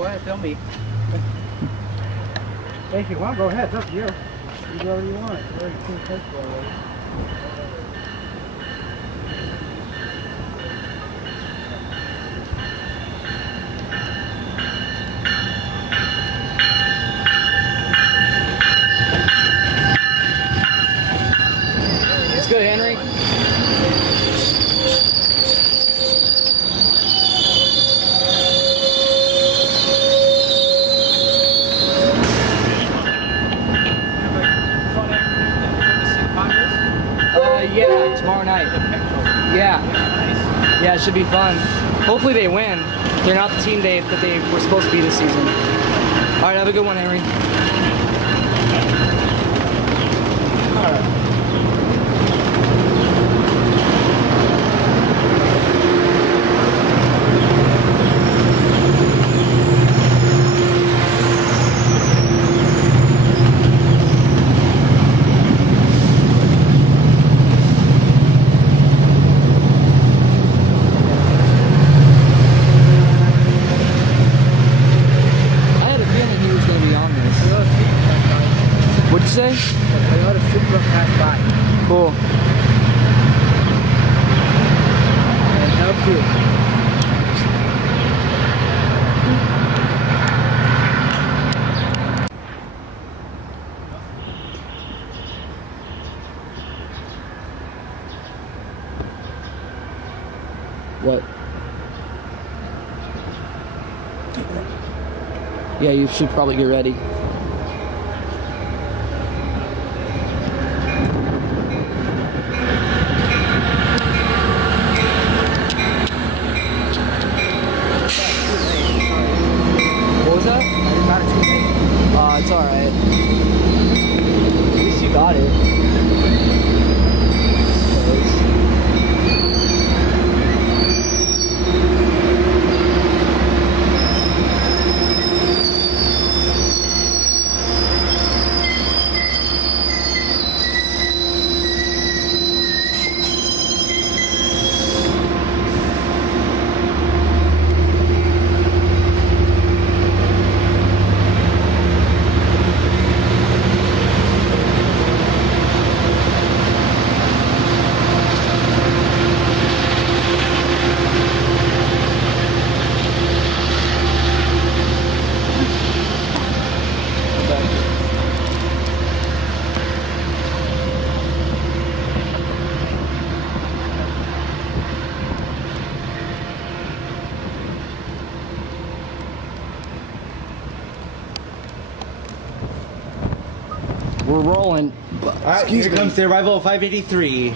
Go ahead, film me. Hey, if you want, go ahead. It's up to you. You do whatever you want. You're already team principal already. It's good, Henry. Yeah, tomorrow night. Yeah. Yeah, it should be fun. Hopefully they win. They're not the team that they were supposed to be this season. All right, have a good one, Henry. All right. What'd you say? Toyota Supra passed by. Cool. And how cute. What? Yeah, you should probably get ready. It's alright. At least you got it. We're rolling. Alright, here comes the arrival of 583.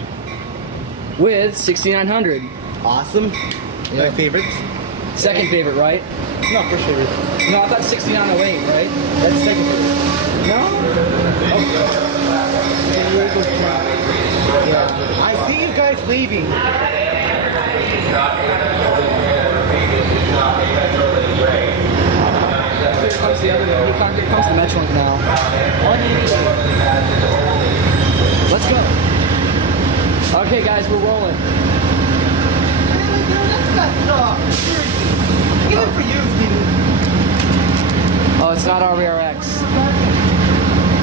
With 6900. Awesome. My favorite. Second favorite, right? No, first favorite. No, I thought 6908, right? That's second favorite. No? Yeah. I see you guys leaving. Here comes the other one. Here comes the Metrolink now. Let's go. Okay, guys, we're rolling. Even for you, Steven. Oh, it's not RBRX.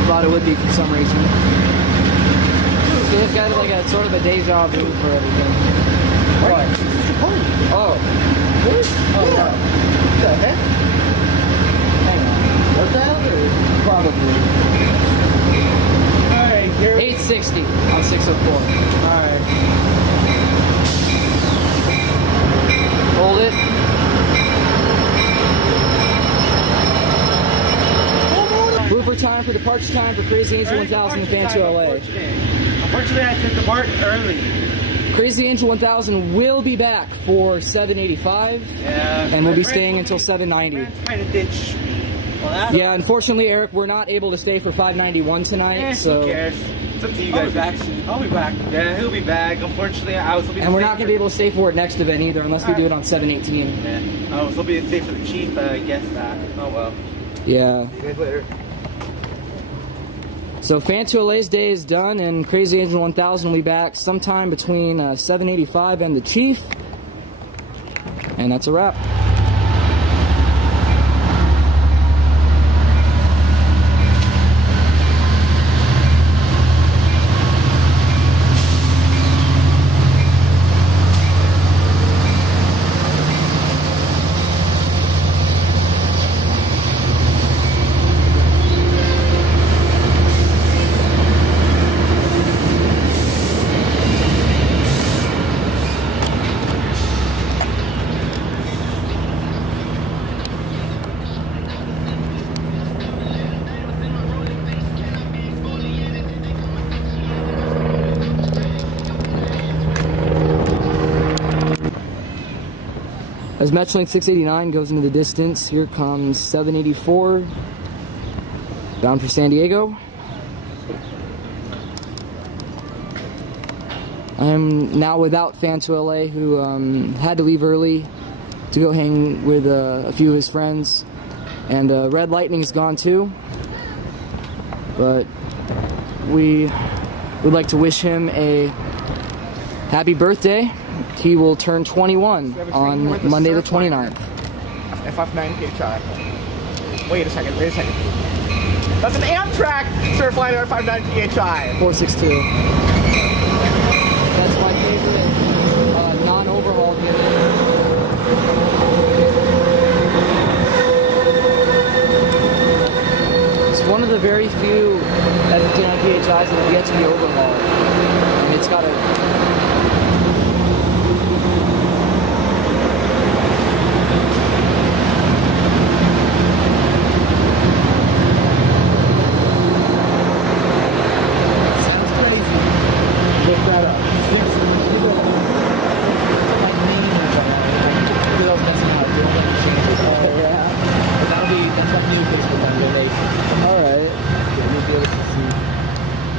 Thought it would be for some reason. This guy's like a sort of a deja vu for everything. What? Oh. What? Oh, yeah. What the heck? Hang on. What the hell? Probably. Alright, here. 860 on 604. Alright. Hold it. Blooper time for departure time for Crazy Angel 1000 and Fan 2LA. Unfortunately, I had to depart early. Crazy Angel 1000 will be back for 785. Yeah. And we'll be staying until 790. Trying to ditch me. Well, yeah, unfortunately, Eric, we're not able to stay for 591 tonight. So. Who cares? It's up to you guys. I'll be back. Yeah, he'll be back. Unfortunately, I was hoping. And we're not going to be able to stay for it next event either, unless we do it on 718. Yeah. I was hoping to stay for the Chief, but I guess that. Oh well. Yeah. See you guys later. So Fan 2LA's day is done, and Crazy Angel 1000 will be back sometime between 785 and the Chief. And that's a wrap. As Metrolink 689 goes into the distance, here comes 784, bound for San Diego. I'm now without Fan2LA, who had to leave early to go hang with a few of his friends. And Red Lightning's gone too. But we would like to wish him a happy birthday. He will turn 21 on Monday the 29th. FF9 PHI. Wait a second. That's an Amtrak Surfliner F59 PHI. 462. That's my favorite non-overhaul unit. It's one of the very few F59 PHIs that have yet to be overhauled. And it's got a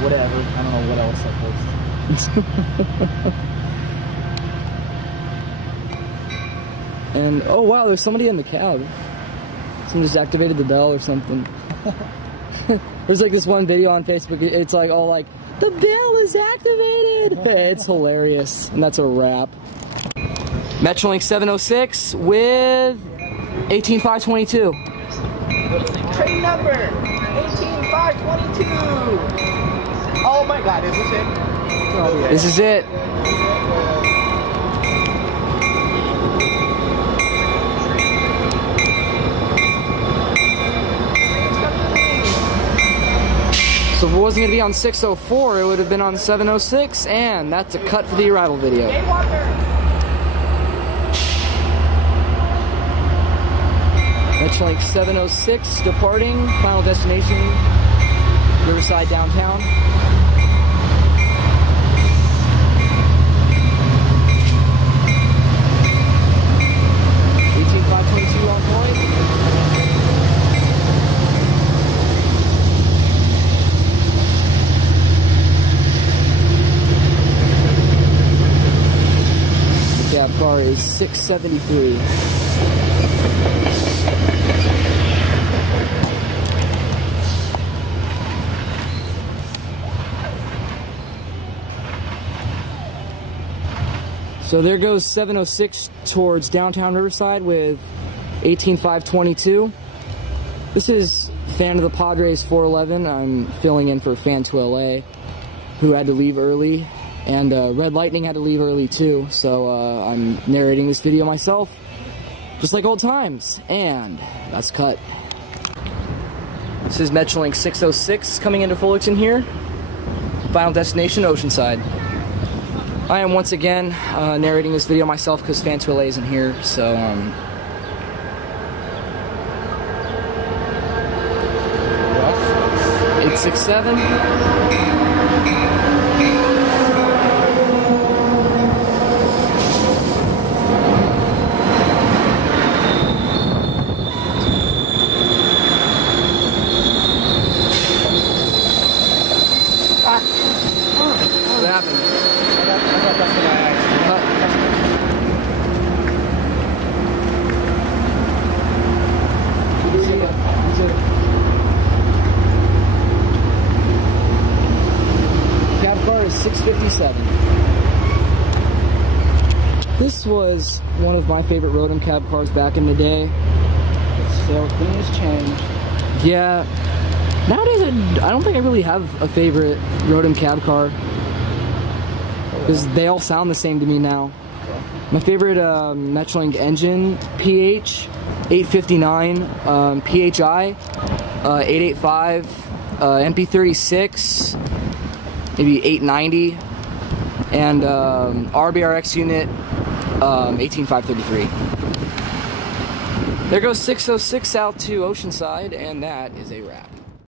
whatever. I don't know what else I posted. And oh wow, there's somebody in the cab. Someone just activated the bell or something. There's like this one video on Facebook. It's like all like, the bell is activated. It's hilarious, and that's a wrap. Metrolink 706 with 18522. Train number 18522. Oh my God, is this it? Oh, yeah. This is it. So if it wasn't going to be on 604, it would have been on 706, and that's a cut for the arrival video. Metrolink 706 departing, final destination, Riverside downtown. On point. The cab car is 673. So there goes 706 towards downtown Riverside with 18522. This is fan of the Padres 411. I'm filling in for Fan2LA, who had to leave early, and Red Lightning had to leave early too. So I'm narrating this video myself, just like old times. And that's cut. This is Metrolink 606 coming into Fullerton here. Final destination, Oceanside. I am once again narrating this video myself because Fan2LA isn't here. So 867. What happened? I got dust in my eyes. Cab car is 657. This was one of my favorite Rotom cab cars back in the day. So things changed. Yeah. Nowadays, I don't think I really have a favorite Rotom cab car, because they all sound the same to me now. My favorite Metrolink engine, PH, 859, PHI, 885, MP36, maybe 890, and RBRX unit, 18533. There goes 606 out to Oceanside, and that is a wrap.